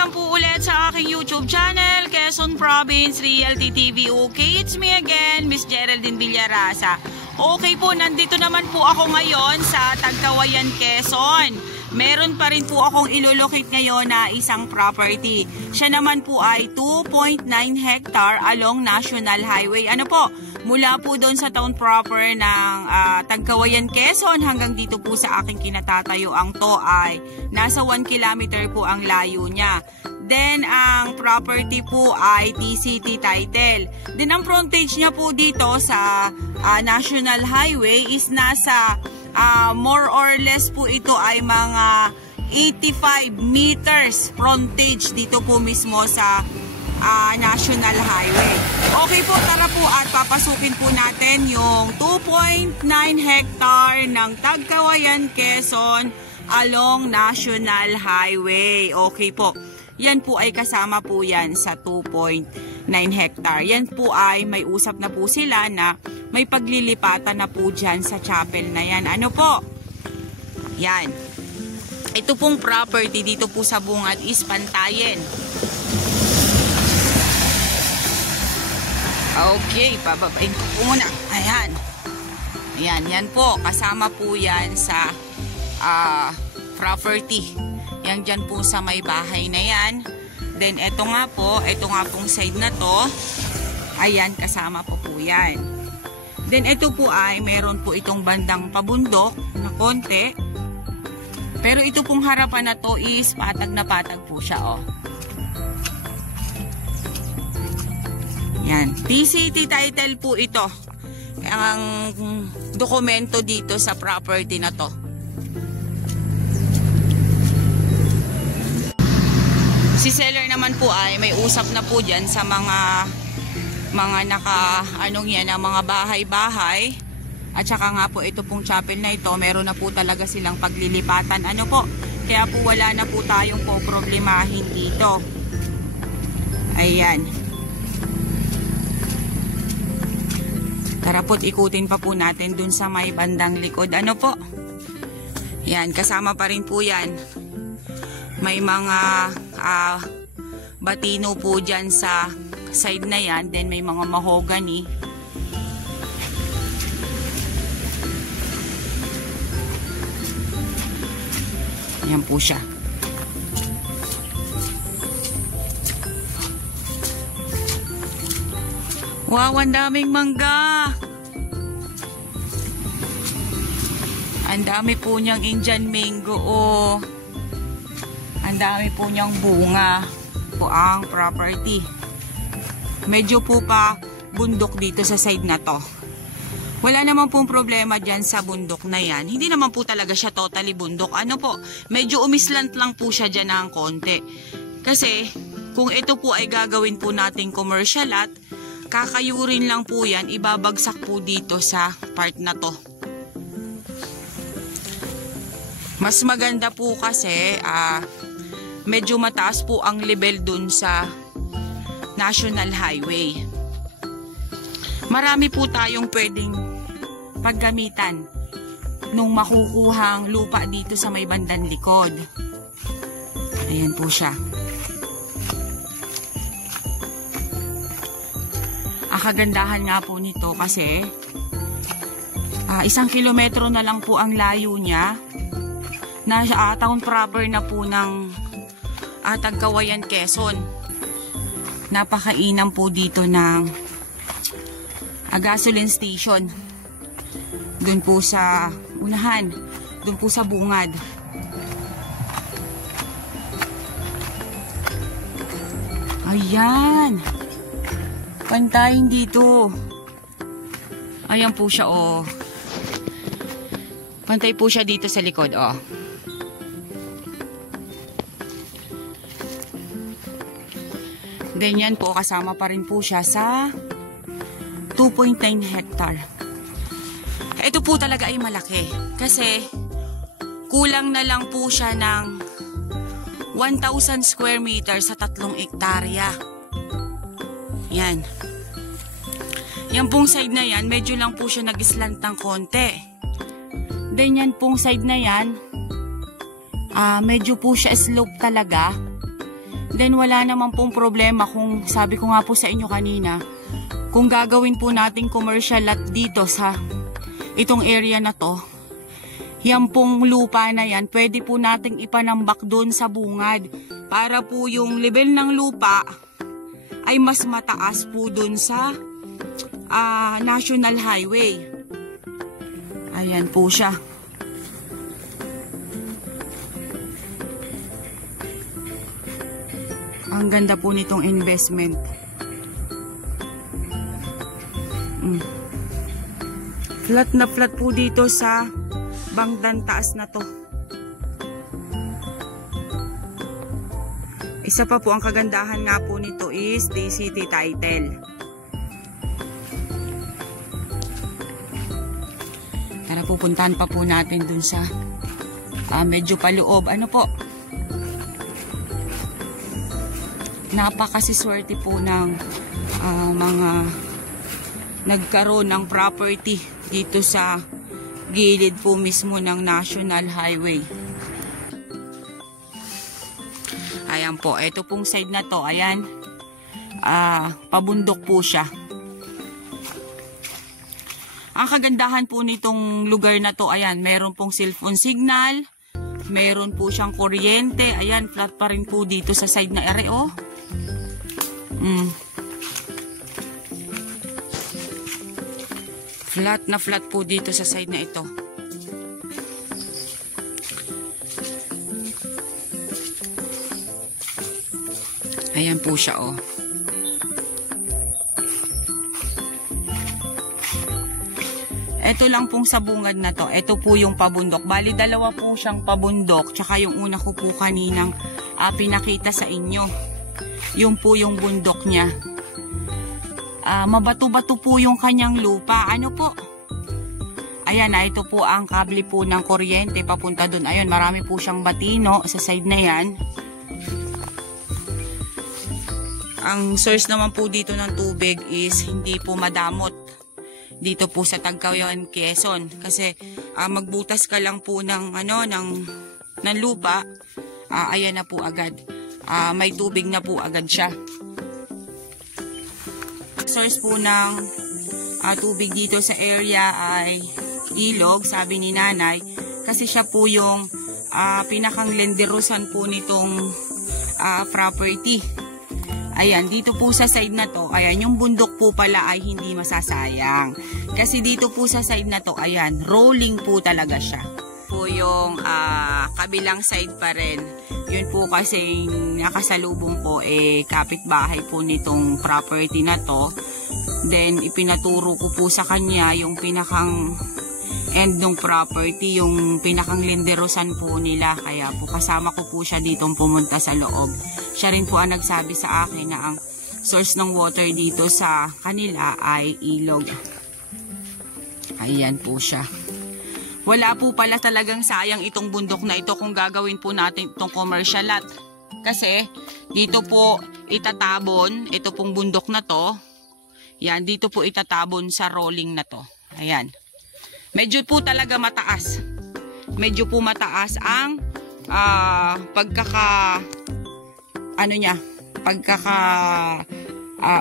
welcome po ulit sa aking YouTube channel, Quezon Province Realty TV. Okay, it's me again, Miss Geraldine Villarasa. Okay po, nandito naman po ako ngayon sa Tagkawayan, Quezon. Meron pa rin po akong ilulocate ngayon na isang property. Siya naman po ay 2.9 hectare along National Highway. Ano po? Mula po doon sa town proper ng Tagkawayan, Quezon hanggang dito po sa aking kinatatayo ang to ay nasa 1 kilometer po ang layo niya. Then ang property po ay TCT title. Then ang frontage niya po dito sa National Highway is nasa more or less po ito ay mga 85 meters frontage dito po mismo sa National Highway. Okay po, tara po at papasukin po natin yung 2.9 hectare ng Tagkawayan, Quezon along National Highway. Okay po, yan po ay kasama po yan sa 2.9 hectare. Yan po ay may usap na po sila na may paglilipatan na po dyan sa chapel na yan. Ano po? Yan. Ito pong property dito po sa bungad is Pantayen. Okay, pababain ko po muna. Ayan. Ayan, yan po. Kasama po yan sa property. Yan dyan po sa may bahay na yan. Then, ito nga pong side na to. Ayan, kasama po yan. Then, ito po ay meron po itong bandang pabundok na konti. Pero ito pong harapan na to is patag na patag po siya, oh. Yan. TCT title po ito. Ang dokumento dito sa property na to. Si seller naman po ay may usap na po dyan sa mga mga bahay-bahay. At saka nga po ito pong chapel na ito, meron na po talaga silang paglilipatan. Ano po? Kaya po wala na po tayong problemahin dito. Ayan. Tara po't ikutin pa po natin dun sa may bandang likod. Ano po? Yan, kasama pa rin po yan. May mga batino po dyan sa side na yan. Then may mga mahogany. Yan po siya. Wow, ang daming mangga. Ang dami po niyang Indian mango, oh. Ang dami po niyang bunga. Po ang property. Medyo po pa bundok dito sa side na to. Wala naman pong problema dyan sa bundok na yan. Hindi naman po talaga siya totally bundok. Ano po, medyo umislant lang po siya dyan ng konti. Kasi, kung ito po ay gagawin po nating commercial lot, kakayurin lang po yan, ibabagsak po dito sa part na to. Mas maganda po kasi, medyo mataas po ang level dun sa National Highway. Marami po tayong pwedeng paggamitan nung makukuhang lupa dito sa may bandang likod. Ayan po siya. Ang kagandahan nga po nito kasi 1 kilometro na lang po ang layo niya. Nasa town proper na po ng Tagkawayan, Quezon. Napakainam po dito ng gasoline station. Doon po sa unahan. Doon po sa bungad. Ayan. Pantayin dito. Ayan po siya, oh. Pantay po siya dito sa likod, oh. Then yan po, kasama pa rin po siya sa 2.9 hectare. Ito po talaga ay malaki. Kasi, kulang na lang po siya ng 1,000 square meters sa 3 hektarya. Yan. Yan pong side na yan, medyo lang po siya nag-islant ng konti. Then yan pong side na yan, medyo po siya slope talaga. Then wala naman pong problema kung sabi ko nga po sa inyo kanina, kung gagawin po nating commercial lot dito sa itong area na to, yan pong lupa na yan, pwede po nating ipanambak doon sa bungad para po yung level ng lupa ay mas mataas po doon sa National Highway. Ayan po siya. Ang ganda po nitong investment. Flat na flat po dito sa Bangdan taas na to. Isa pa po ang kagandahan nga po nito is DCT title. Tara, pupuntahan pa po natin dun sa medyo paloob. Ano po? Napakasiswerte po ng mga nagkaroon ng property dito sa gilid po mismo ng National Highway. Ayan po, ito pong side na to, ayan, pabundok po siya. Ang kagandahan po nitong lugar na to, ayan, meron pong cellphone signal, meron po siyang kuryente, ayan, flat pa rin po dito sa side na area, oh. Flat na flat po dito sa side na ito. Ayan po siya, oh. Ito lang pong sa bungad na to. Ito po yung pabundok. Bali, dalawa po siyang pabundok. Tsaka yung una ko po kaninang pinakita sa inyo. Yung po yung bundok niya. Mabato-bato po yung kanyang lupa. Ano po? Ayan, ito po ang kable po ng kuryente papunta doon. Ayun, marami po siyang batino sa side na yan. Ang source naman po dito ng tubig is hindi po madamot dito po sa Tagkawayan, Quezon. Kasi magbutas ka lang po ng lupa, ayan na po agad. May tubig na po agad siya. Source po ng tubig dito sa area ay ilog, sabi ni nanay, kasi siya po yung pinakang lenderusan po nitong property. Ayan, dito po sa side na to, ayan, yung bundok po pala ay hindi masasayang. Kasi dito po sa side na to, ayan, rolling po talaga siya. Po yung kabilang side pa rin. Yun po kasi nakasalubong ko, kapitbahay po nitong property na to. Then, ipinaturo ko po sa kanya yung pinakang end ng property, yung pinakang lenderosan po nila. Kaya po kasama ko po siya ditong pumunta sa loob. Siya rin po ang nagsabi sa akin na ang source ng water dito sa kanila ay ilog. Ayan po siya. Wala po pala talagang sayang itong bundok na ito kung gagawin po natin itong commercial lot. Kasi dito po itatabon, ito pong bundok na to. Yan, dito po itatabon sa rolling na to. Ayan. Medyo po talaga mataas. Medyo po mataas ang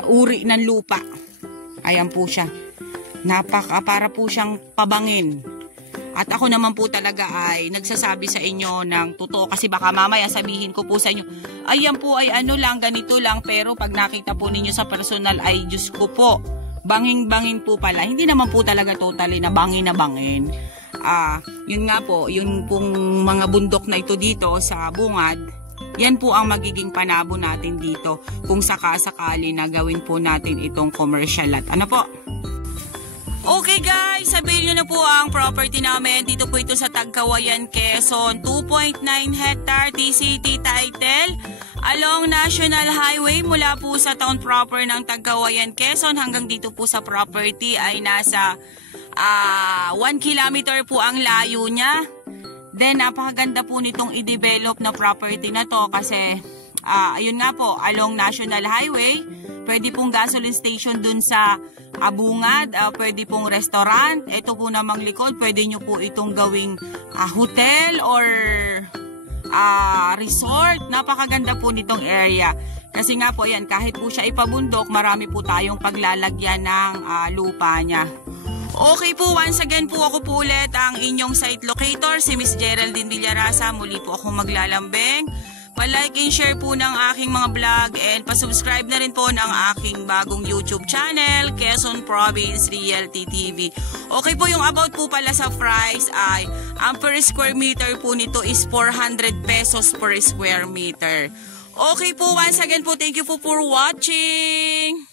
uri ng lupa. Ayan po siya. Para po siyang pabangin. At ako naman po talaga ay nagsasabi sa inyo ng totoo, kasi baka mamaya sabihin ko po sa inyo, ayan po ay ano lang, ganito lang, pero pag nakita po ninyo sa personal ay Diyos ko po, banging-bangin po pala. Hindi naman po talaga totally na bangin na bangin. Yun nga po, yun pong mga bundok na ito dito sa bungad, yan po ang magiging panabo natin dito kung sakasakali na gawin po natin itong commercial lot. Ano po? Okay guys, sabihin nyo na po ang property namin. Dito po ito sa Tagkawayan, Quezon. 2.9 hectare TCT title along National Highway mula po sa town proper ng Tagkawayan, Quezon hanggang dito po sa property ay nasa 1 kilometer po ang layo niya. Then napakaganda po nitong i-develop na property na to kasi ayun nga po, along National Highway. Pwede pong gasoline station dun sa bungad, pwede pong restaurant. Ito po namang likod, pwede nyo po itong gawing hotel or resort. Napakaganda po nitong area. Kasi nga po yan, kahit po siya ipabundok, marami po tayong paglalagyan ng lupa niya. Okay po, once again po ako po ulit ang inyong site locator, si Miss Geraldine Villarasa. Muli po akong maglalambing. Pa-like and share po ng aking mga vlog and pa-subscribe na rin po ng aking bagong YouTube channel, Quezon Province Realty TV. Okay po, yung about po pala sa price ay ang per square meter po nito is 400 pesos per square meter. Okay po, once again po, thank you po for watching!